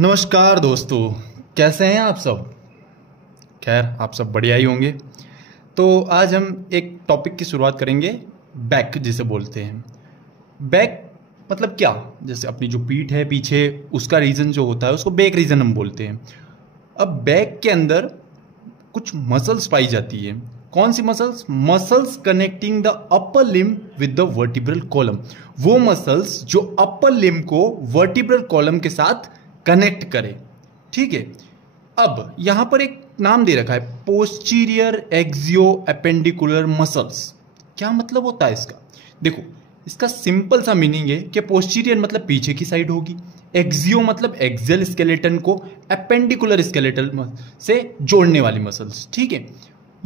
नमस्कार दोस्तों, कैसे हैं आप सब। खैर आप सब बढ़िया ही होंगे। तो आज हम एक टॉपिक की शुरुआत करेंगे, बैक जिसे बोलते हैं। बैक मतलब क्या, जैसे अपनी जो पीठ है पीछे, उसका रीजन जो होता है उसको बैक रीजन हम बोलते हैं। अब बैक के अंदर कुछ मसल्स पाई जाती है। कौन सी muscles? Muscles connecting the upper limb with the vertebral column. वो मसल्स जो अपर लिम्ब को वर्टिब्रल कॉलम के साथ कनेक्ट करे। ठीक है। अब यहां पर एक नाम दे रखा है, पोस्टीरियर एक्सियो एपेंडिकुलर मसल्स। क्या मतलब होता है इसका? देखो, इसका सिंपल सा मीनिंग है कि पोस्टीरियर मतलब पीछे की साइड होगी, एक्सियो मतलब एक्सियल स्केलेटन को एपेंडिकुलर स्केलेटन से जोड़ने वाली मसल्स। ठीक है।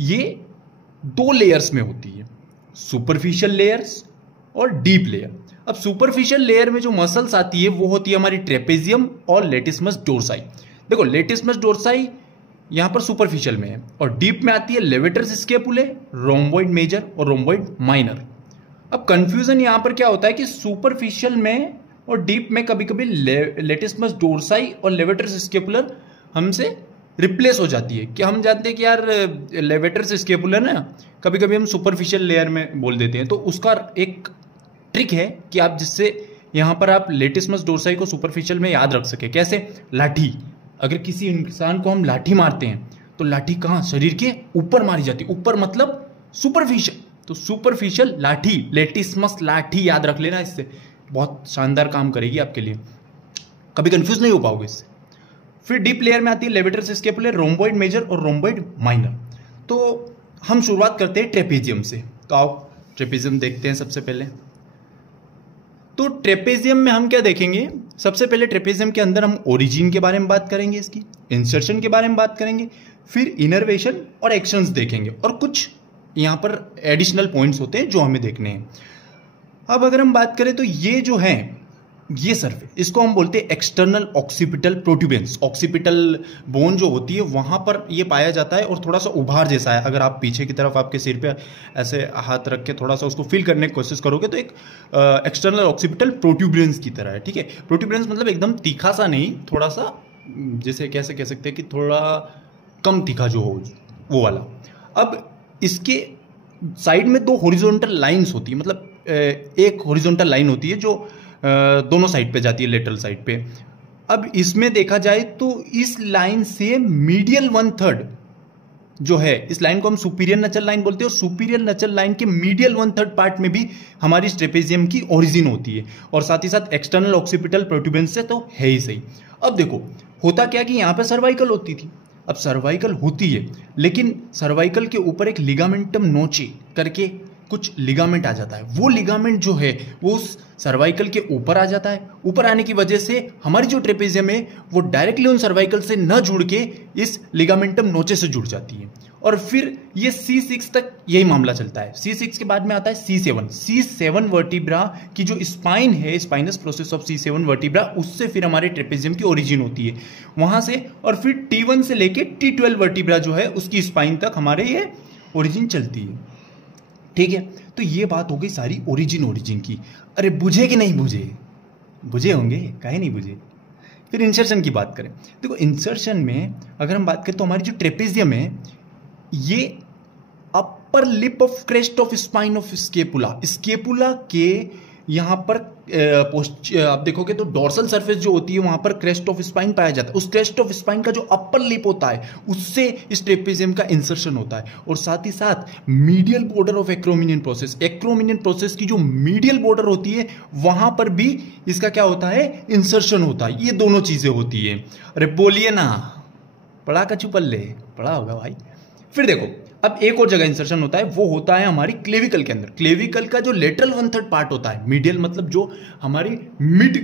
ये दो लेयर्स में होती है, सुपरफिशियल लेयर्स और डीप लेयर। अब सुपरफिशियल लेयर में जो मसल्स आती है वो होती है हमारी ट्रेपेजियम और लेटिसमस डोर्साई। देखो, लेटिसमस डोर्साई यहां पर सुपरफिशियल में है, और डीप में आती है लेवेटर्स स्केपुले, रोम्बॉइड मेजर और रोम्बॉइड माइनर। अब कंफ्यूजन यहां पर क्या होता है कि सुपरफिशियल में और डीप में कभी कभी लेटिसमस डोर्साई और लेवेटर्स स्केपुलर हमसे रिप्लेस हो जाती है। कि हम जानते हैं कि यार लेवेटर्स स्केपुलर ना कभी कभी हम सुपरफिशियल लेयर में बोल देते हैं। तो उसका एक ट्रिक है कि आप जिससे यहां पर आप लेटिसमस डोर्साई को सुपरफिशियल में याद रख सके। कैसे? लाठी। अगर किसी इंसान को हम लाठी मारते हैं तो लाठी कहां? शरीर के ऊपर मारी जाती है। ऊपर मतलब सुपरफिशियल। तो सुपरफिशियल लाठी, लेटिसमस लाठी याद रख लेना, इससे बहुत शानदार काम करेगी आपके लिए, कभी कंफ्यूज नहीं हो पाओगे इससे। फिर डीप लेयर में आती है लेवेटर्स स्केपुलर, रोम्बॉइड मेजर और रोम्बॉइड माइनर। तो हम शुरुआत करते हैं ट्रेपेजियम से। तो आओ ट्रेपेजियम देखते हैं सबसे पहले। तो ट्रेपेजियम में हम क्या देखेंगे? सबसे पहले ट्रेपेजियम के अंदर हम ओरिजिन के बारे में बात करेंगे, इसकी इंसर्शन के बारे में बात करेंगे, फिर इनर्वेशन और एक्शंस देखेंगे, और कुछ यहां पर एडिशनल पॉइंट्स होते हैं जो हमें देखने हैं। अब अगर हम बात करें तो ये जो है, ये सरफेस, इसको हम बोलते हैं एक्सटर्नल ऑक्सीपिटल प्रोट्यूबेंस। ऑक्सीपिटल बोन जो होती है वहां पर ये पाया जाता है, और थोड़ा सा उभार जैसा है। अगर आप पीछे की तरफ आपके सिर पे ऐसे हाथ रख के थोड़ा सा उसको फील करने की कोशिश करोगे तो एक एक्सटर्नल ऑक्सीपिटल प्रोट्यूबरेंस की तरह है। ठीक है। प्रोट्यूबरेंस मतलब एकदम तीखा सा नहीं, थोड़ा सा जैसे कैसे कह सकते हैं कि थोड़ा कम तीखा जो हो, वो वाला। अब इसके साइड में दो हॉरिजॉन्टल लाइन्स होती है, मतलब एक हॉरिजॉन्टल लाइन होती है जो दोनों साइड पे जाती है, लेटरल साइड पे। अब इसमें देखा जाए तो इस लाइन से मीडियल 1/3 जो है, इस लाइन को हम सुपीरियर नचल लाइन बोलते हैं, और सुपीरियर नचल लाइन के मीडियल 1/3 पार्ट में भी हमारी ट्रेपेजियम की ओरिजिन होती है, और साथ ही साथ एक्सटर्नल ऑक्सीपिटल प्रोट्यूबेंस से तो है ही सही। अब देखो होता क्या कि यहां पे सर्वाइकल होती थी। अब सर्वाइकल होती है, लेकिन सर्वाइकल के ऊपर एक लिगामेंटम नोचे करके कुछ लिगामेंट आ जाता है। वो लिगामेंट जो है वो उस सर्वाइकल के ऊपर आ जाता है। ऊपर आने की वजह से हमारी जो ट्रेपेजियम है वो डायरेक्टली उन सर्वाइकल से न जुड़ के इस लिगामेंटम नोचे से जुड़ जाती है, और फिर ये C6 तक यही मामला चलता है। C6 के बाद में आता है C7। C7 वर्टिब्रा की जो स्पाइन है, spinous process of C7 vertebra, उससे फिर हमारे ट्रेपेजियम की ओरिजिन होती है वहां से, और फिर T1 से लेके T12 वर्टिब्रा जो है उसकी स्पाइन तक हमारे ये ओरिजिन चलती है। ठीक है। तो ये बात हो गई सारी ओरिजिन की। अरे बुझे कि नहीं बुझे? बुझे होंगे, काहे नहीं बुझे। फिर इंसर्शन की बात करें। देखो इंसर्शन में अगर हम बात करें तो हमारी जो ट्रेपेजियम है ये upper lip of crest of spine of scapula, scapula के यहां पर आप देखोगे तो डोर्सल सरफेस जो होती है वहां पर क्रेस्ट ऑफ स्पाइन पाया जाता है। उस क्रेस्ट ऑफ स्पाइन का जो अपर लिप होता है उससे इस ट्रेपेजियम का इंसर्शन होता है, और साथ ही साथ medial border of acromion process, acromion process की जो मीडियल बॉर्डर होती है वहां पर भी इसका क्या होता है? इंसर्शन होता है। ये दोनों चीजें होती है। अरे बोलिए ना, पढ़ा कछु पल्ले, पढ़ा होगा भाई। फिर देखो अब एक और जगह इंसर्शन होता है, वो होता है हमारी क्लेविकल के अंदर। क्लेविकल का जो लेटरल 1/3 पार्ट होता है, मीडियल मतलब जो हमारी मिड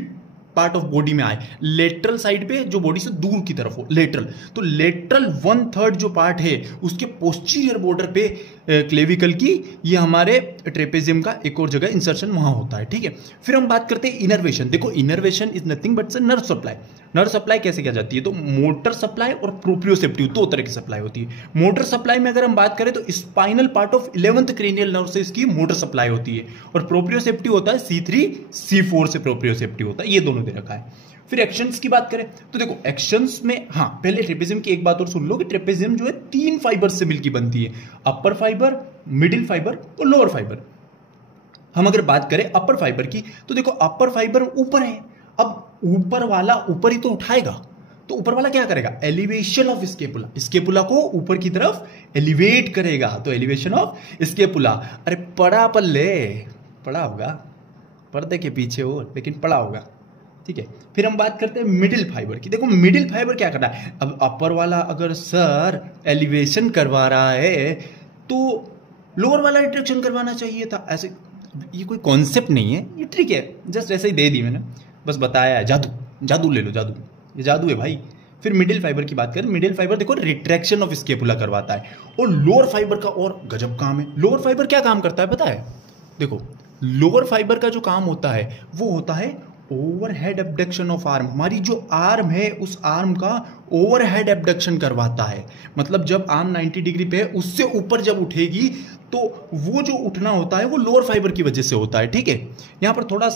पार्ट ऑफ बॉडी में आए, लेटरल साइड पे जो बॉडी से दूर की तरफ हो, लेटरल। तो लेटरल 1/3 जो पार्ट है उसके पोस्टीरियर बॉर्डर पे क्लेविकल की, ये हमारे ट्रेपेजियम का एक और जगह इंसर्शन वहां होता है। ठीक है। फिर हम बात करते हैं इनर्वेशन। देखो innervation is nothing but nerve supply. Nerve supply कैसे क्या जाती है? तो मोटर सप्लाई और प्रोप्रियोसेप्टिव, दो तरह की सप्लाई होती है। मोटर सप्लाई में अगर हम बात करें तो spinal part of 11th cranial nerve से इसकी मोटर सप्लाई होती है, और प्रोप्रियोसेप्टिव होता है C3 C4 से प्रोप्रियोसेप्टिव होता है। ये दोनों दे रखा है। फिर एक्शंस की बात करें तो देखो एक्शंस में, हाँ पहले ट्रेपेजियम की एक बात और सुन लो कि ट्रेपेजियम जो है 3 फाइबर से मिलकर बनती है, अपर फाइबर, मिडिल फाइबर और लोअर फाइबर। हम अगर बात करें अपर फाइबर की तो देखो अपर फाइबर ऊपर है, अब ऊपर वाला ऊपर ही तो उठाएगा, तो ऊपर वाला क्या करेगा, एलिवेशन ऑफ स्केपुला, स्केपुला को ऊपर की तरफ एलिवेट करेगा, तो एलिवेशन ऑफ स्केपुला। अरे पढ़ा पल्ले, पढ़ा होगा, पर्दे के पीछे हो लेकिन पढ़ा होगा, ठीक है। फिर हम बात करते हैं मिडिल फाइबर की। देखो मिडिल फाइबर क्या कर रहा है, अब अपर वाला अगर सर एलिवेशन करवा रहा है तो लोअर वाला रिट्रैक्शन करवाना चाहिए था, ऐसे ये कोई कॉन्सेप्ट नहीं है, ये ट्रिक है, जस्ट ऐसे ही दे दी मैंने, बस बताया है। जादू, जादू ले लो, जादू, ये जादू है भाई। फिर मिडिल फाइबर की बात करें, मिडिल फाइबर देखो रिट्रैक्शन ऑफ स्केपुला करवाता है, और लोअर फाइबर का और गजब काम है। लोअर फाइबर क्या काम करता है पता है, देखो लोअर फाइबर का जो काम होता है वो होता है ओवरहेड एब्डक्शन ऑफ आर्म। हमारी जो आर्म है उस आर्म का ओवरहेड एब्डक्शन करवाता है, मतलब जब आर्म 90 डिग्री पे है उससे ऊपर जब उठेगी तो वो जो उठना होता है वो लोअर फाइबर की वजह से होता है, ठीक है। यहाँ पर थोड़ा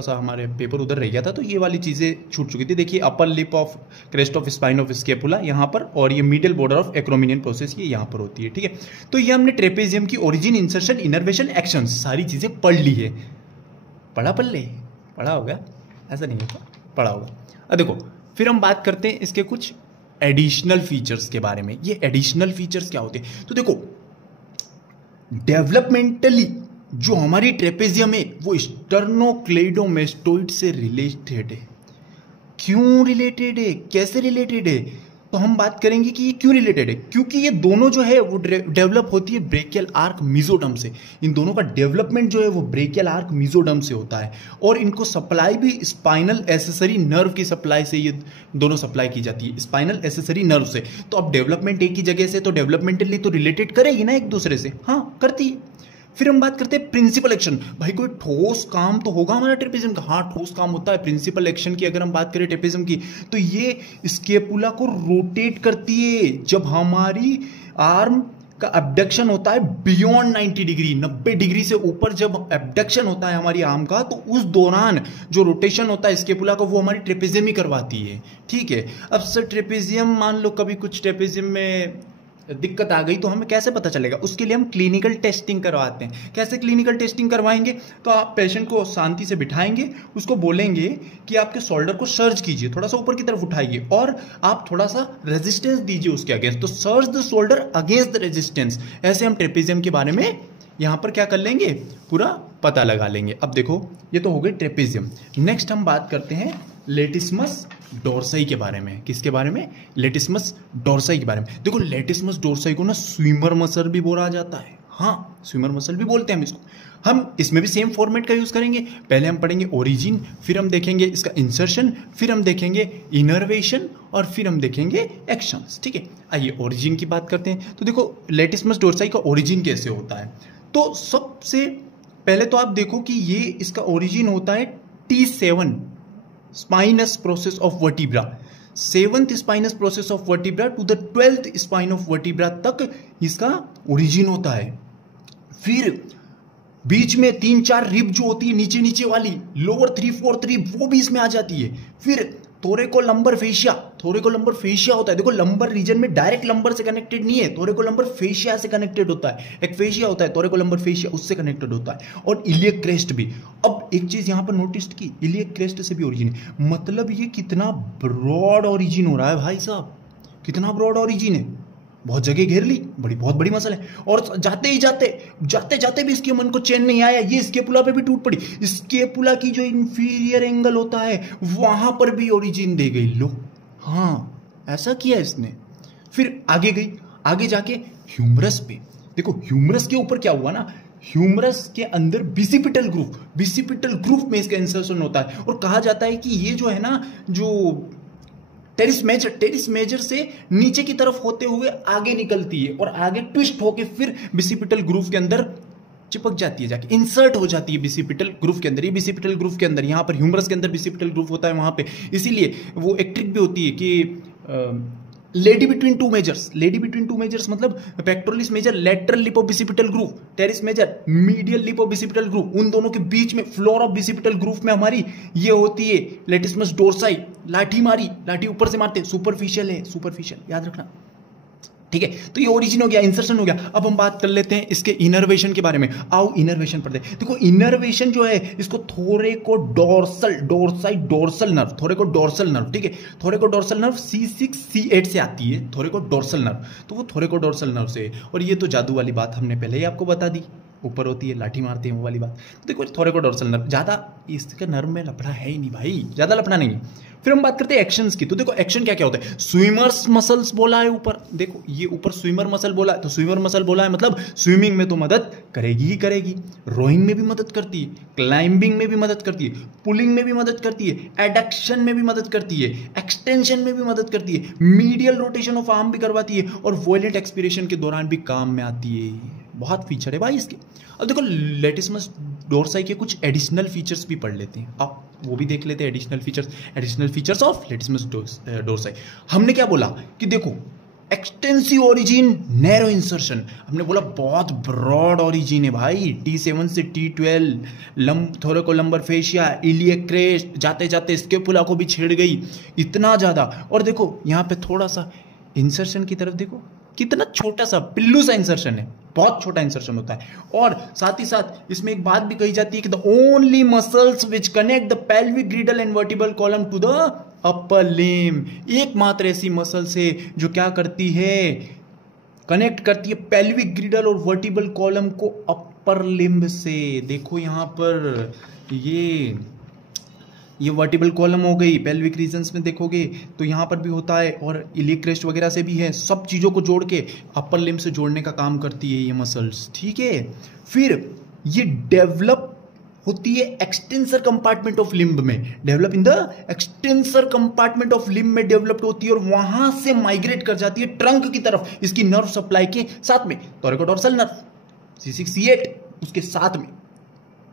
सा हमारे पेपर उधर रह गया था तो ये वाली चीज़ें छूट चुकी थी। देखिए upper lip of crest of spine of scapula यहाँ पर, और ये middle border of acromion process ये यहाँ पर होती है, ठीक है। तो ये हमने ट्रेपेजियम की ओरिजिन, इंसर्शन, इनर्वेशन, एक्शन सारी चीज़ें पढ़ ली है। पढ़ा पढ़ पढ़ा होगा, ऐसा नहीं होगा, पढ़ा होगा। अब देखो फिर हम बात करते हैं इसके कुछ एडिशनल फीचर्स के बारे में। ये एडिशनल फीचर्स क्या होते हैं, तो देखो डेवलपमेंटली जो हमारी ट्रेपेजियम है वो स्टर्नोक्लेडोमेस्टोइड से रिलेटेड है। क्यों रिलेटेड है, कैसे रिलेटेड है, तो हम बात करेंगे कि ये क्यों रिलेटेड है। क्योंकि ये दोनों जो है वो डेवलप होती है ब्रेकियल आर्क मेसोडर्म से। इन दोनों का डेवलपमेंट जो है वो ब्रेकियल आर्क मेसोडर्म से होता है, और इनको सप्लाई भी स्पाइनल एसेसरी नर्व की सप्लाई से ये दोनों सप्लाई की जाती है, स्पाइनल एसेसरी नर्व से। तो अब डेवलपमेंट एक ही जगह से, तो डेवलपमेंटली तो रिलेटेड करेगी ना एक दूसरे से, हाँ करती है। फिर हम बात करते हैं प्रिंसिपल एक्शन। भाई कोई ठोस काम तो होगा हमारा ट्रेपेजियम का, हाँ ठोस काम होता है। प्रिंसिपल एक्शन की अगर हम बात करें ट्रेपेजियम की तो ये स्केपुला को रोटेट करती है जब हमारी आर्म का एब्डक्शन होता है बियॉन्ड 90 डिग्री, 90 डिग्री से ऊपर जब एब्डक्शन होता है हमारी आर्म का, तो उस दौरान जो रोटेशन होता है स्केपुला का वो हमारी ट्रेपेजियम ही करवाती है, ठीक है। अब सर ट्रेपेजियम मान लो कभी कुछ ट्रेपेजियम में दिक्कत आ गई तो हमें कैसे पता चलेगा, उसके लिए हम क्लिनिकल टेस्टिंग करवाते हैं। कैसे क्लिनिकल टेस्टिंग करवाएंगे, तो आप पेशेंट को शांति से बिठाएंगे, उसको बोलेंगे कि आपके शोल्डर को सर्ज कीजिए, थोड़ा सा ऊपर की तरफ उठाइए और आप थोड़ा सा रेजिस्टेंस दीजिए उसके अगेंस्ट, तो surge the shoulder against the resistance. ऐसे हम ट्रेपेजियम के बारे में यहाँ पर क्या कर लेंगे, पूरा पता लगा लेंगे। अब देखो ये तो हो गई ट्रेपेजियम। नेक्स्ट हम बात करते हैं लेटिस्मस डोर्साई के बारे में। किसके बारे में, लेटिस्मस डोर्साई के बारे में। देखो लेटिस्मस डोर्साई को ना स्विमर मसल भी बोला जाता है, हाँ स्विमर मसल भी बोलते हैं हम इसको। हम इसमें भी सेम फॉर्मेट का यूज करेंगे। पहले हम पढ़ेंगे ओरिजिन, फिर हम देखेंगे इसका इंसर्शन, फिर हम देखेंगे इनर्वेशन, और फिर हम देखेंगे एक्शंस, ठीक है। आइए ओरिजिन की बात करते हैं। तो देखो लेटिस्मस डोर्साई का ओरिजिन कैसे होता है, तो सबसे पहले तो आप देखो कि ये इसका ओरिजिन होता है T7 spinous process of vertebra, 7th spinous process of vertebra to the 12th spine of vertebra तक इसका ओरिजिन होता है। फिर बीच में 3-4 रिब जो होती है नीचे नीचे वाली, लोअर 3-4 रिब, वो भी इसमें आ जाती है। फिर थोरेकोलंबर फेशिया, थोरेकोलंबर फेशिया होता है। देखो लंबर रीजन में डायरेक्ट लंबर से कनेक्टेड नहीं है, थोरेकोलंबर फेशिया से कनेक्टेड होता है। एक फेशिया होता है थोरेकोलंबर फेशिया, उससे कनेक्टेड होता है। और इलियक क्रेस्ट भी। अब एक चीज यहां पर नोटिस की, इलियक क्रेस्ट से भी ओरिजिन है, मतलब ये कितना ब्रॉड ओरिजिन हो रहा है भाई साहब, कितना ब्रॉड ओरिजिन है, बहुत जगह घेर ली, बहुत बड़ी मसल है। और जाते जाते भी इसके मन को चैन नहीं आया, ये स्केपुला पे भी टूट पड़ी। स्केपुला की जो इंफीरियर एंगल होता है वहां पर भी ओरिजिन दे गई, लो हाँ ऐसा किया इसने। फिर आगे गई, आगे जाके ह्यूमरस पे देखो, ह्यूमरस के ऊपर क्या हुआ ना, ह्यूमरस के अंदर बिसिपिटल ग्रुप में इसका इंसर्शन होता है। और कहा जाता है कि ये जो है ना, जो टेरिस मेजर से नीचे की तरफ होते हुए आगे निकलती है और आगे ट्विस्ट होके फिर बिसिपिटल ग्रुव के अंदर चिपक जाती है, जाके इंसर्ट हो जाती है बिसिपिटल ग्रुव के अंदर। ये बिसिपिटल ग्रुव के अंदर, यहाँ पर ह्यूमरस के अंदर बिसिपिटल ग्रुव होता है वहां पे, इसीलिए वो एक ट्रिक भी होती है कि lady between two majors, lady between two majors मतलब pectoralis major, lateral lip of bicipital groove, teres major, medial lip of bicipital groove, उन दोनों के बीच में फ्लोर ऑफ बिसिपिटल ग्रूव में हमारी ये होती है लेटिस्मस डोर्साई। लाठी मारी, लाठी ऊपर से मारते, सुपरफिशियल है, सुपरफिशियल याद रखना, ठीक है। तो ये ओरिजिन हो गया, इंसर्शन हो गया। अब हम बात कर लेते हैं इसके इनर्वेशन के बारे में। आओ इनर्वेशन पढ़ते हैं। देखो इनर्वेशन जो है इसको थोरेको dorsal, डोर्साइड dorsal nerve, थोरेको dorsal nerve, ठीक है। थोरेको डोर्सल नर्व C6 C8 से आती है, थोरेको डोर्सल नर्व, तो वो थोरेको डोर्सल नर्व से। और ये तो जादू वाली बात हमने पहले ही आपको बता दी, ऊपर होती है, लाठी मारते हैं, वो वाली बात। तो देखो थोरेको डोर्सल नर्व, ज़्यादा इसके नर्व में लफड़ा है ही नहीं भाई, ज़्यादा लफड़ा नहीं है। फिर हम बात करते हैं एक्शंस की। तो देखो एक्शन क्या क्या होता है। स्विमर्स मसल्स बोला है ऊपर, देखो ये ऊपर स्विमर मसल बोला है, तो स्विमर मसल बोला है मतलब स्विमिंग में तो मदद करेगी ही करेगी, रोइंग में भी मदद करती है, क्लाइंबिंग में भी मदद करती है, पुलिंग में भी मदद करती है, एडक्शन में भी मदद करती है, एक्सटेंशन में भी मदद करती है, मीडियल रोटेशन ऑफ आर्म भी करवाती है, और वॉयलेंट एक्सपीरेशन के दौरान भी काम में आती है। बहुत फीचर है भाई इसके। अब देखो लेटिस्मस डोर्साई के कुछ एडिशनल फीचर्स भी पढ़ लेते हैं, अब वो भी देख लेते हैं। Additional features of latissimus dorsi. हमने क्या बोला कि देखो एक्सटेंसिव ओरिजिन, नैरो इंसर्शन, हमने बोला बहुत ब्रॉड ओरिजिन है भाई, T7 से T12, थोरेकोलम्बर फेशिया, इलियक क्रेस्ट, जाते जाते स्केपुला को भी छेड़ गई, इतना ज़्यादा। और देखो यहाँ पे थोड़ा सा इंसर्शन की तरफ देखो, कितना छोटा सा पिल्लू सा इंसर्शन है, बहुत छोटा इंसर्शन होता है। और साथ ही साथ इसमें एक बात भी कही जाती है कि the only muscles which connect the pelvic ग्रिडल and vertebral column to the upper limb, एकमात्र ऐसी मसल्स है जो क्या करती है, कनेक्ट करती है पेल्विक ग्रिडल और वर्टिबल कॉलम को अपर लिम्ब से। देखो यहाँ पर ये वर्टिबल कॉलम हो गई, पेल्विक रीजन्स में देखोगे तो यहाँ पर भी होता है, और इलियक क्रेस्ट वगैरह से भी है। सब चीज़ों को जोड़ के अपर लिम्ब से जोड़ने का काम करती है ये मसल्स, ठीक है। फिर ये डेवलप होती है एक्सटेंसर कंपार्टमेंट ऑफ लिम्ब में, develop in the extensor compartment of limb में डेवलप्ड होती है, और वहां से माइग्रेट कर जाती है ट्रंक की तरफ इसकी नर्व सप्लाई के साथ में। थोरेकोडोर्सल नर्व C6 C8 उसके साथ में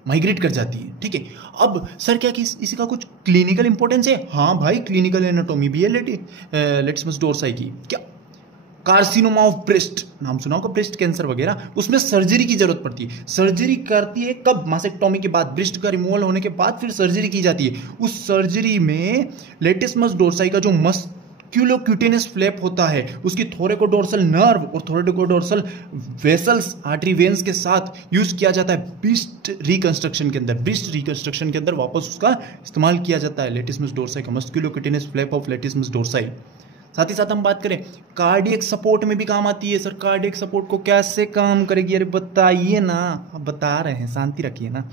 माइग्रेट कर जाती है, ठीक है। अब सर क्या कि इसी का कुछ क्लिनिकल इंपॉर्टेंस है? हाँ भाई, क्लिनिकल एनाटॉमी भी है लेटिस्मस डोर्साई की। क्या? कार्सिनोमा ऑफ ब्रेस्ट, नाम सुना होगा, ब्रेस्ट कैंसर वगैरह, उसमें सर्जरी की जरूरत पड़ती है। सर्जरी करती है कब? मास्टेक्टोमी के बाद, ब्रेस्ट का रिमूवल होने के बाद फिर सर्जरी की जाती है। उस सर्जरी में लेटिस्मस डोर्साई का जो मस्क्यूलोक्यूटेनियस फ्लैप होता है, उसकी थोरेकोडोर्सल नर्व और थोरेकोडोर्सल वेसल्स, आर्टरी वेन्स के साथ यूज किया जाता है ब्रेस्ट रिकंस्ट्रक्शन के अंदर। ब्रेस्ट रिकंस्ट्रक्शन के अंदर वापस उसका इस्तेमाल किया जाता है लेटिस्मस डोर्साई का, मस्क्यूलोक्यूटेनियस फ्लैप ऑफ लेटिस्मस डोर्साई। साथ ही साथ हम बात करें कार्डियक सपोर्ट में भी काम आती है। सर कार्डियक सपोर्ट को कैसे काम करेगी? अरे बताइए ना, आप बता रहे हैं, शांति रखिए ना।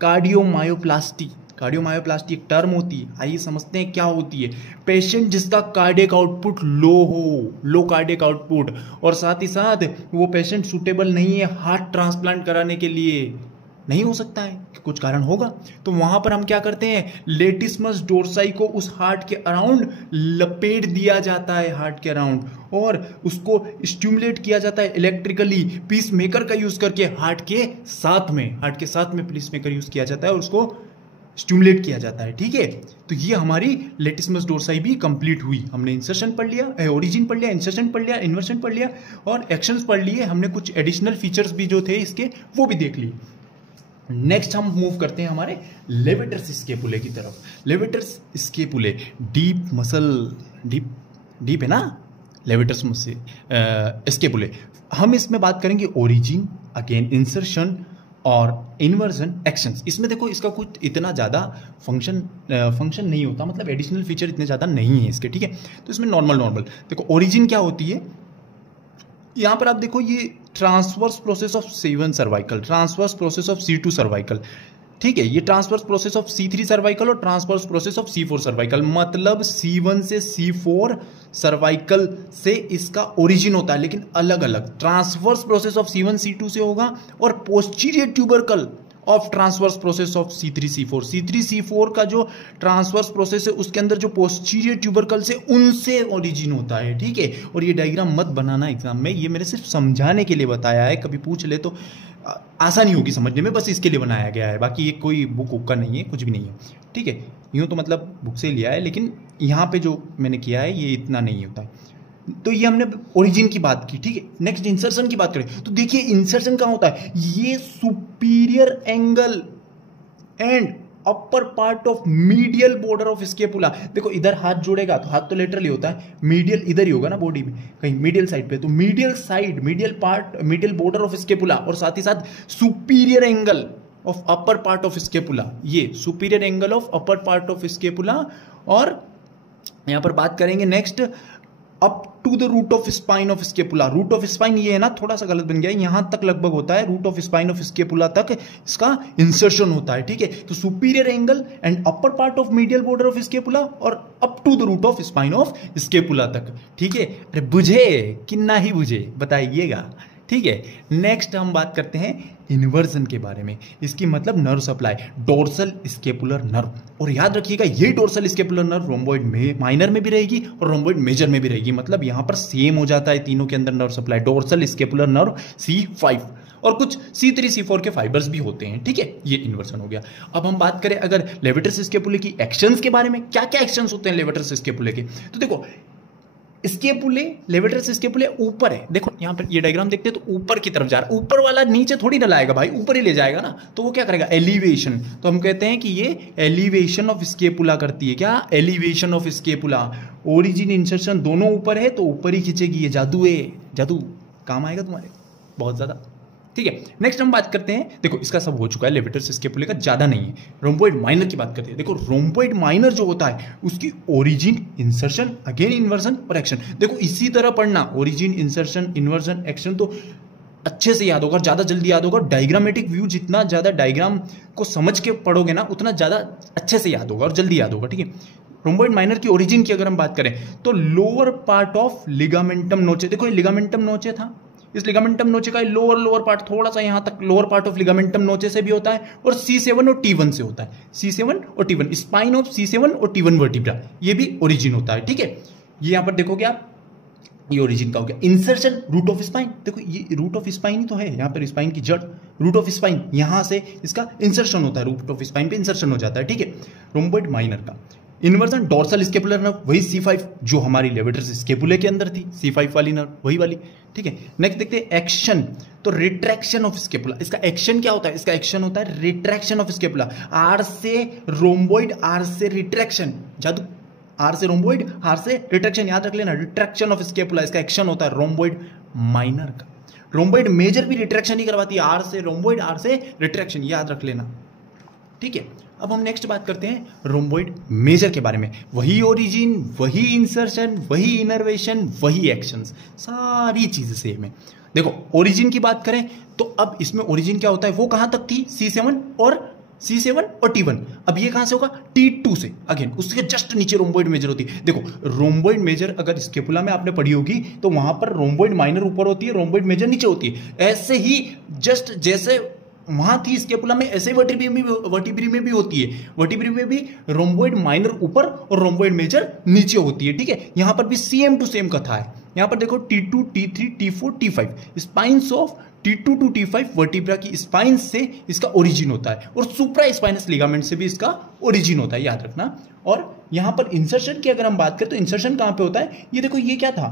कार्डियोमायोप्लास्टी, कार्डियोमायोप्लास्टी एक टर्म होती है, आइए समझते हैं क्या होती है। पेशेंट जिसका कार्डियक आउटपुट लो हो, लो कार्डियक आउटपुट, और साथ ही साथ वो पेशेंट सूटेबल नहीं है हार्ट ट्रांसप्लांट कराने के लिए, नहीं हो सकता है, कुछ कारण होगा, तो वहां पर हम क्या करते हैं, लेटिस्मस डोर्साई को उस हार्ट के अराउंड लपेट दिया जाता है, हार्ट के अराउंड, और उसको स्टिमुलेट किया जाता है इलेक्ट्रिकली, पीस मेकर का यूज करके हार्ट के साथ में पीस मेकर यूज किया जाता है और उसको स्टिमुलेट किया जाता है, ठीक है। तो ये हमारी लेटिस्मस डोर्साई भी कंप्लीट हुई। हमने इंसर्शन पढ़ लिया, ओरिजिन पढ़ लिया, इंसर्शन पढ़ लिया, इन्वर्शन पढ़ लिया, और एक्शंस पढ़ लिए। हमने कुछ एडिशनल फीचर्स भी जो थे इसके वो भी देख लिए। नेक्स्ट हम मूव करते हैं हमारे लेवेटर्स स्केपुले की तरफ। लेवेटर्स स्केपुले डीप मसल, डीप है ना लेवेटर्स मसल स्केपुले। हम इसमें बात करेंगे ओरिजिन, अगेन इंसर्शन और इन्वर्जन, एक्शंस। इसमें देखो इसका कुछ इतना ज़्यादा फंक्शन नहीं होता, मतलब एडिशनल फीचर इतने ज़्यादा नहीं है इसके, ठीक है। तो इसमें नॉर्मल देखो ओरिजिन क्या होती है, यहाँ पर आप देखो ये transverse process of C1 cervical, transverse process of C2 cervical, ठीक है। ये transverse process of C3 cervical और transverse process of C4 cervical, मतलब C1 से C4 सर्वाइकल से इसका ओरिजिन होता है, लेकिन अलग अलग। Transverse process of C1 C2 से होगा, और posterior tubercle of transverse process of C3 C4 का जो ट्रांसवर्स प्रोसेस है उसके अंदर जो पोस्टीरियर ट्यूबरकल से, उनसे ओरिजिन होता है, ठीक है। और ये डायग्राम मत बनाना एग्जाम में, ये मैंने सिर्फ समझाने के लिए बताया है, कभी पूछ ले तो आसानी होगी समझने में, बस इसके लिए बनाया गया है। बाकी ये कोई बुक का नहीं है, कुछ भी नहीं है, ठीक है। यूँ तो मतलब बुक से लिया है, लेकिन यहाँ पे जो मैंने किया है ये इतना नहीं होता है। तो ये हमने ओरिजिन की बात की, ठीक है। नेक्स्ट इंसर्शन की बात करें तो देखिए इंसर्शन कहां होता है, ये superior angle and upper part of medial border of scapula. देखो इधर हाथ जोड़ेगा तो हाथ तो लेटरली होता है, मीडियल इधर ही होगा ना बॉडी में, कहीं मीडियल साइड पे, तो medial side, medial part, medial border of scapula, और साथ ही साथ superior angle of upper part of scapula, ये superior angle of upper part of scapula. और यहां पर बात करेंगे next up to the root of spine of scapula. Root of spine ये है ना, थोड़ा सा गलत बन गया, यहां तक लगभग होता है, root of spine of scapula तक इसका इंसर्शन होता है, ठीक है। तो superior angle and upper part of medial border of scapula और up to the root of spine of scapula तक, ठीक है। अरे बुझे कि ना ही बुझे बताइएगा, ठीक है। नेक्स्ट हम बात करते हैं इन्वर्जन के बारे में। इसकी मतलब nerve supply, dorsal scapular nerve. और याद रखिएगा ये dorsal scapular nerve rhomboid minor में भी रहेगी और रोम्बॉइड मेजर में भी रहेगी, मतलब यहां पर सेम हो जाता है तीनों के अंदर nerve supply. Dorsal scapular nerve C5 और कुछ C3 C4 के फाइबर्स भी होते हैं, ठीक है। ये इन्वर्जन हो गया। अब हम बात करें अगर लेवेटर्स स्केपुले की एक्शंस के बारे में, क्या क्या एक्शंस होते हैं लेवेटर्स स्केपुले के, तो देखो स्केपुले, लेवेटर्स स्केपुले ऊपर है, देखो यहां पर ये डायग्राम देखते हैं तो ऊपर की तरफ जा रहा है, ऊपर वाला नीचे थोड़ी ना लाएगा भाई, ऊपर ही ले जाएगा ना, तो वो क्या करेगा, एलिवेशन। तो हम कहते हैं कि ये एलिवेशन ऑफ स्केपुला करती है, क्या, elevation of scapula. Origin insertion दोनों ऊपर है तो ऊपर ही खींचेगी, ये जादू है, जादू काम आएगा तुम्हारे बहुत ज्यादा, ठीक है। नेक्स्ट हम बात करते हैं, देखो इसका सब हो चुका है, लेवेटर्स स्केपुले का ज्यादा नहीं है। रोम्बॉइड माइनर की बात करते हैं। देखो रोम्बॉइड माइनर जो होता है उसकी ओरिजिन, इंसर्शन, अगेन इन्वर्जन और एक्शन। देखो इसी तरह पढ़ना, ओरिजिन, इंसर्शन, इन्वर्जन, एक्शन, तो अच्छे से याद होगा, ज्यादा जल्दी याद होगा। डायग्रामेटिक व्यू, जितना ज्यादा डायग्राम को समझ के पढ़ोगे ना उतना ज्यादा अच्छे से याद होगा और जल्दी याद होगा, ठीक है। रोम्बॉइड माइनर की ओरिजिन की अगर हम बात करें तो लोअर पार्ट ऑफ लिगामेंटम नोचे, देखो ये लिगामेंटम नोचे था, इस लिगामेंटम नोचे का लोअर पार्ट थोड़ा सा यहां तक, लोअर पार्ट ऑफ लिगामेंटम नोचे से भी होता है और C7 और T1 से होता है, C7 और T1, स्पाइन ऑफ C7 और T1 वर्टिब्रा, ये भी ओरिजिन होता है, ठीक है। ये यहां पर देखोगे आप, ये ओरिजिन का हो गया। इंसर्शन, रूट ऑफ स्पाइन, देखो ये रूट ऑफ स्पाइन ही तो है, यहां पर स्पाइन की जड़, रूट ऑफ स्पाइन, यहां से इसका इंसर्शन होता है, रूट ऑफ स्पाइन पे इंसर्शन हो जाता है, ठीक है। रोम्बॉइड माइनर का इन्वर्जन, डोर्सल स्केपुलर नर्व, वही C5 जो हमारी लेवेटर्स स्केपुले के अंदर थी, C5 वाली नर्व वही वाली, ठीक है। नेक्स्ट देखते हैं एक्शन, तो रिट्रैक्शन ऑफ स्केपुला। इसका एक्शन क्या होता है, इसका एक्शन होता है रिट्रैक्शन ऑफ स्केपुला। आर से रोम्बॉइड, आर से रिट्रैक्शन, जादू, आर से रोम्बॉइड, आर से रिट्रैक्शन, याद रख लेना, रिट्रैक्शन ऑफ स्केपुला इसका एक्शन होता है रोम्बॉइड माइनर का। रोम्बॉइड मेजर भी रिट्रैक्शन ही करवाती है, आर से रोम्बॉइड, आर से रिट्रैक्शन, याद रख लेना, ठीक है। अब हम नेक्स्ट बात करते हैं रोम्बॉइड मेजर के बारे में। वही ओरिजिन, वही इंसर्शन, वही इनर्वेशन, वही एक्शंस, सारी चीजें सेम है। देखो ओरिजिन की बात करें तो अब इसमें ओरिजिन क्या होता है, वो कहां तक थी, C7 और T1। अब ये कहां से होगा, T2 से, अगेन उसके जस्ट नीचे रोम्बॉइड मेजर होती है। देखो रोम्बॉइड मेजर अगर स्केपुला में आपने पढ़ी होगी तो वहां पर रोम्बॉइड माइनर ऊपर होती है, रोम्बॉइड मेजर नीचे होती है। ऐसे ही जस्ट जैसे वहां थी स्केपुला में, ऐसे वर्टिब्री में भी होती है। वर्टिब्री में भी रोम्बॉइड माइनर ऊपर और रोम्बॉइड मेजर नीचे होती है, ठीक है। यहां पर भी सेम टू सेम कथा है। यहां पर देखो T2, T3, T4, T5, spines of T2 to T5 vertebra की स्पाइन से इसका ओरिजिन होता है और सुप्रा स्पाइनस लिगामेंट से भी इसका ओरिजिन होता है, याद रखना। और यहां पर इंसर्शन की अगर हम बात करें तो इंसर्शन कहां पे होता है, ये देखो ये क्या था,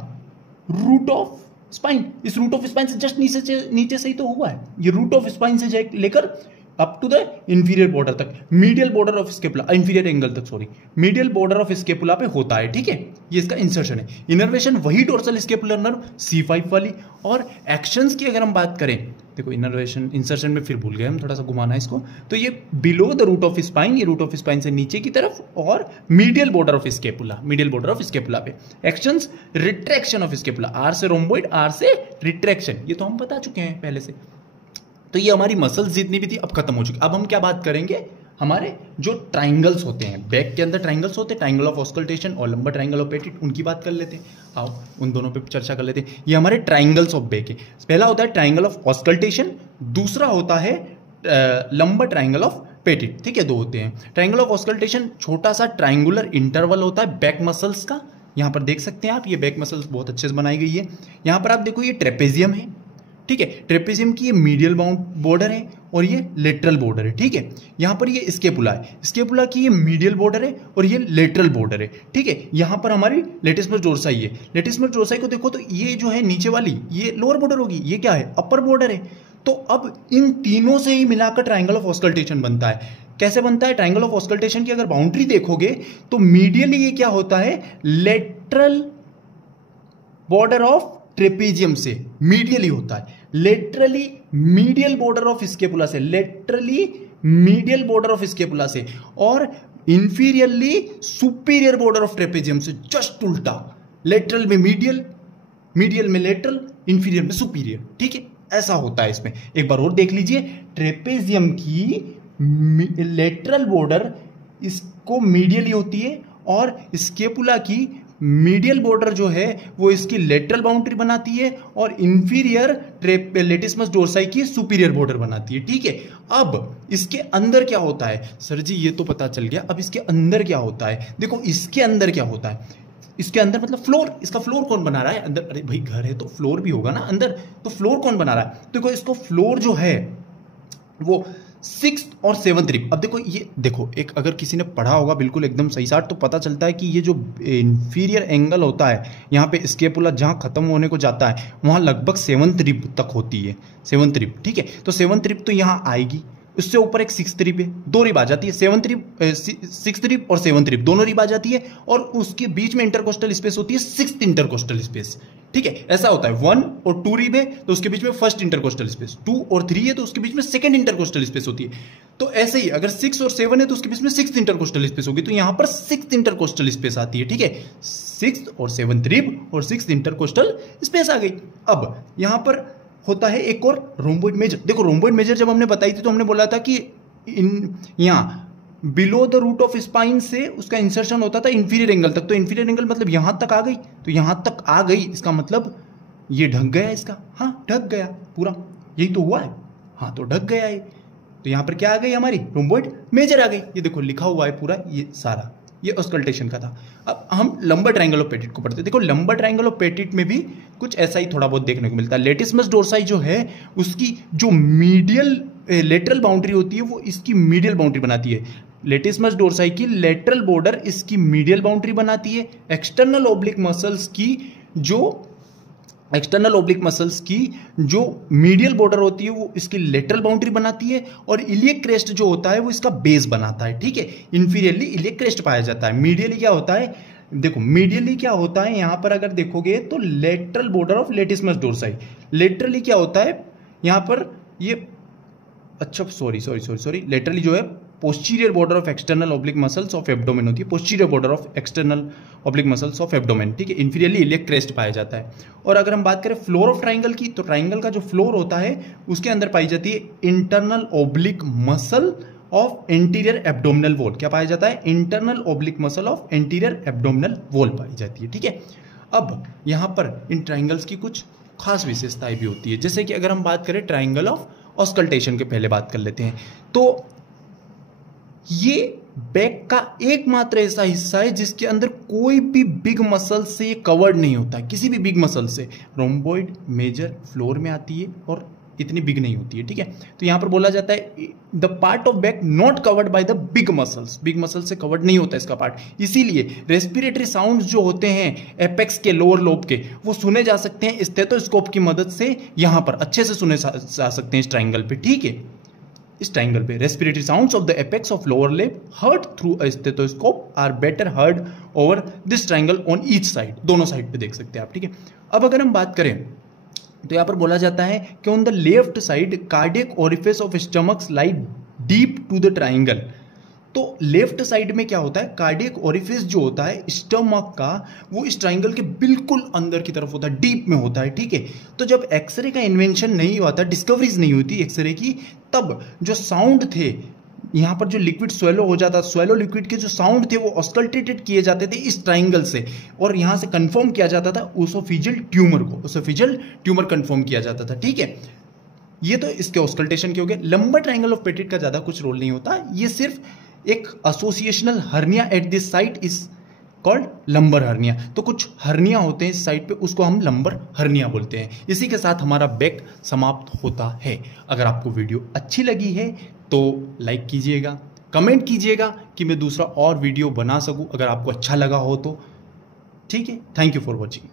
रूट ऑफ स्पाइन, इस रूट ऑफ स्पाइन से जस्ट नीचे से ही तो हुआ है, ये रूट ऑफ स्पाइन से लेकर up to the inferior border तक, medial border of scapula, inferior angle तक, sorry, medial border of scapula पे होता है, ठीक है। ये इसका इंसर्शन है। इनर्वेशन वही डोर्सल स्केपुलर नर्व C5 वाली। और एक्शंस की अगर हम बात करें, देखो इनर्वेशन, इंसर्शन में फिर भूल गए हम, थोड़ा सा घुमाना है इसको, तो ये below the root of spine, ये रूट ऑफ स्पाइन से नीचे की तरफ, और medial border of scapula, medial border of scapula पे। Actions, retraction of scapula, R से रोम्बॉइड, आर से रिट्रैक्शन, ये तो हम बता चुके हैं पहले से। तो ये हमारी मसल्स जितनी भी थी अब खत्म हो चुकी। अब हम क्या बात करेंगे, हमारे जो ट्राइंगल्स होते हैं, बैक के अंदर ट्राइंगल्स होते हैं, ट्राइंगल ऑफ ऑस्कल्टेशन और लंबा ट्राइंगल ऑफ पेटिट, उनकी बात कर लेते हैं। आओ उन दोनों पे चर्चा कर लेते हैं। ये हमारे ट्राइंगल्स ऑफ बैक है। पहला होता है ट्राइंगल ऑफ ऑस्कल्टेशन, दूसरा होता है लंबा ट्राइंगल ऑफ पेटिट, ठीक है, दो होते हैं। ट्राइंगल ऑफ ऑस्कल्टेशन छोटा सा ट्राइंगुलर इंटरवल होता है बैक मसल्स का। यहां पर देख सकते हैं आप, ये बैक मसल्स बहुत अच्छे से बनाई गई है। यहां पर आप देखो ये ट्रेपेजियम है ठीक है। ट्रेपेजियम की ये मीडियल बॉर्डर है और ये लेटरल बॉर्डर है, ठीक है। यहाँ पर ये स्केपुला है, स्केपुला की ये मीडियल बॉर्डर है और ये लेटरल बॉर्डर है, ठीक है। यहाँ पर हमारी लेटिसमस डोर्साई है। लेटिसमस डोर्साई को देखो तो ये जो है नीचे वाली ये लोअर बॉर्डर होगी, ये क्या है, अपर बॉर्डर है। तो अब इन तीनों से ही मिलाकर ट्राइंगल ऑफ ऑस्कल्टेशन बनता है। कैसे बनता है ट्राइंगल ऑफ ऑस्कल्टेशन की अगर बाउंड्री देखोगे तो मीडियली ये क्या होता है, लेटरल बॉर्डर ऑफ ट्रेपेजियम से मीडियली होता है, laterally medial border of scapula से, laterally medial border of scapula से, और inferiorly superior border of trapezium से जस्ट उल्टा, लेटरल में मीडियल, मीडियल में लेटरल, इंफीरियर में सुपीरियर, ठीक है। ऐसा होता है इसमें। एक बार और देख लीजिए, ट्रेपेजियम की लेटरल बॉर्डर इसको मीडियली होती है और स्केपुला की मीडियल बॉर्डर जो है वो इसकी लेटरल बाउंड्री बनाती है और इंफीरियर लेटिसमस डोर्साई की सुपीरियर बॉर्डर बनाती है, ठीक है। अब इसके अंदर क्या होता है, सर जी ये तो पता चल गया, अब इसके अंदर क्या होता है। देखो इसके अंदर क्या होता है, इसके अंदर मतलब फ्लोर, इसका फ्लोर कौन बना रहा है अंदर, अरे भाई घर है तो फ्लोर भी होगा ना अंदर, तो फ्लोर कौन बना रहा है। देखो इसको फ्लोर जो है वो 6th और 7th रिब। अब देखो ये देखो, एक अगर किसी ने पढ़ा होगा बिल्कुल एकदम सही साठ, तो पता चलता है कि ये जो इंफीरियर एंगल होता है यहाँ पे स्केपुला जहाँ खत्म होने को जाता है वहाँ लगभग 7th रिब तक होती है, 7th रिब, ठीक है। तो 7th रिब तो यहाँ आएगी, उससे ऊपर एक 6th रिब है, 2 रिब आ जाती है, 7th रिब 6th रिब और 7th रिब दोनों रिब आ जाती है, और उसके बीच में इंटरकोस्टल स्पेस होती है 6th इंटरकोस्टल स्पेस, ठीक है। ऐसा होता है 1 और 2 रिब है तो उसके बीच में फर्स्ट इंटरकोस्टल स्पेस, 2 और 3 है तो उसके बीच में सेकंड इंटरकोस्टल स्पेस होती है। तो ऐसे ही अगर 6 और 7 है तो उसके बीच में 6th इंटरकोस्टल स्पेस होगी, तो यहां पर 6th इंटरकोस्टल स्पेस आती है, ठीक है। 6th और 7th रिब और 6th इंटरकोस्टल स्पेस आ गई। अब यहां पर होता है एक और रोम्बोइड मेजर। देखो रोम्बोइड मेजर जब हमने बताई थी तो हमने बोला था कि यहां below the root of spine से उसका इंसर्शन होता था इंफीरियर एंगल तक, तो इंफीरियर एंगल मतलब यहां तक आ गई, तो यहां तक आ गई इसका मतलब ये ढक गया इसका, हाँ ढक गया पूरा, यही तो हुआ है, हाँ तो ढक गया है। तो यहां पर क्या आ गई हमारी रोम्बोइड मेजर आ गई, ये देखो लिखा हुआ है पूरा ये सारा, ये ऑस्कल्टेशन का था। अब हम लंबर ट्रायंगल ऑफ पेटिट को पढ़ते हैं। देखो लंबर ट्रायंगल ऑफ पेटिट में भी कुछ ऐसा ही थोड़ा बहुत देखने को मिलता है। लेटिसमस डोर्साई जो है उसकी जो मीडियल लेटरल बाउंड्री होती है वो इसकी मीडियल बाउंड्री बनाती है। लेटिसमस डोर्साई की लेटरल बॉर्डर इसकी मीडियल बाउंड्री बनाती है। एक्सटर्नल ओब्लिक मसल्स की जो मीडियल बॉर्डर होती है वो इसकी लेटरल बाउंड्री बनाती है, और इलियक क्रेस्ट जो होता है वो इसका बेस बनाता है, ठीक है। इंफीरियरली इलियक क्रेस्ट पाया जाता है। मीडियली क्या होता है, देखो मीडियली क्या होता है, यहां पर अगर देखोगे तो lateral border of latissimus dorsi. Laterally क्या होता है यहां पर ये, अच्छा सॉरी लेटरली जो है posterior border of external oblique muscles of abdomen होती है, posterior border of external oblique muscles of abdomen, ठीक है। इंफीरियरली इलियक क्रेस्ट पाया जाता है। और अगर हम बात करें फ्लोर ऑफ ट्राइंगल की, तो ट्राइंगल का जो फ्लोर होता है उसके अंदर पाई जाती है internal oblique muscle of anterior abdominal wall. क्या पाया जाता है, internal oblique muscle of anterior abdominal wall पाई जाती है, ठीक है। अब यहां पर इन ट्राइंगल्स की कुछ खास विशेषताएं भी होती है, जैसे कि अगर हम बात करें ट्राइंगल ऑफ ऑस्कल्टेशन के पहले बात कर लेते हैं, तो ये बैक का एकमात्र ऐसा हिस्सा है जिसके अंदर कोई भी बिग मसल से ये कवर्ड नहीं होता, किसी भी बिग मसल से। रोम्बोइड मेजर फ्लोर में आती है और इतनी बिग नहीं होती है, ठीक है। तो यहां पर बोला जाता है the part of back not covered by the big muscles, big muscle से कवर्ड नहीं होता इसका पार्ट। इसीलिए रेस्पिरेटरी साउंड्स जो होते हैं एपेक्स के लोअर लोब के वो सुने जा सकते हैं स्टेथोस्कोप की मदद से, यहां पर अच्छे से सुने जा सकते हैं इस ट्राइंगल पे, ठीक है। इस ट्राइंगल पे respiratory sounds of the apex of lower lip heard through a stethoscope are better heard over this triangle on each side, दोनों साइड पे देख सकते हैं आप, ठीक है। अब अगर हम बात करें तो यहां पर बोला जाता है कि on the left side cardiac orifice of stomachs lie deep to the triangle. तो लेफ्ट साइड में क्या होता है, कार्डियक ओरिफिस जो होता है स्टमक का वो इस ट्राइंगल के बिल्कुल अंदर की तरफ होता है, डीप में होता है, ठीक है। तो जब एक्सरे का इन्वेंशन नहीं हुआ था, डिस्कवरीज नहीं हुई थी एक्सरे की, तब जो साउंड थे यहाँ पर जो लिक्विड स्वेलो हो जाता, स्वेलो लिक्विड के जो साउंड थे वो ऑस्कल्टेटेड किए जाते थे इस ट्राइंगल से, और यहाँ से कंफर्म किया जाता था ओसोफिजियल ट्यूमर को, ओसोफिजियल ट्यूमर कंफर्म किया जाता था, ठीक है। ये तो इसके ऑस्कल्टेशन के हो गए। लंबर ट्राइंगल ऑफ पेटिट का ज्यादा कुछ रोल नहीं होता, ये सिर्फ एक associational hernia at this site is called lumbar hernia. तो कुछ हर्निया होते हैं इस साइड पे, उसको हम लंबर हर्निया बोलते हैं। इसी के साथ हमारा बैक समाप्त होता है। अगर आपको वीडियो अच्छी लगी है तो लाइक कीजिएगा, कमेंट कीजिएगा कि मैं दूसरा और वीडियो बना सकूं अगर आपको अच्छा लगा हो तो। ठीक है, थैंक यू फॉर वॉचिंग।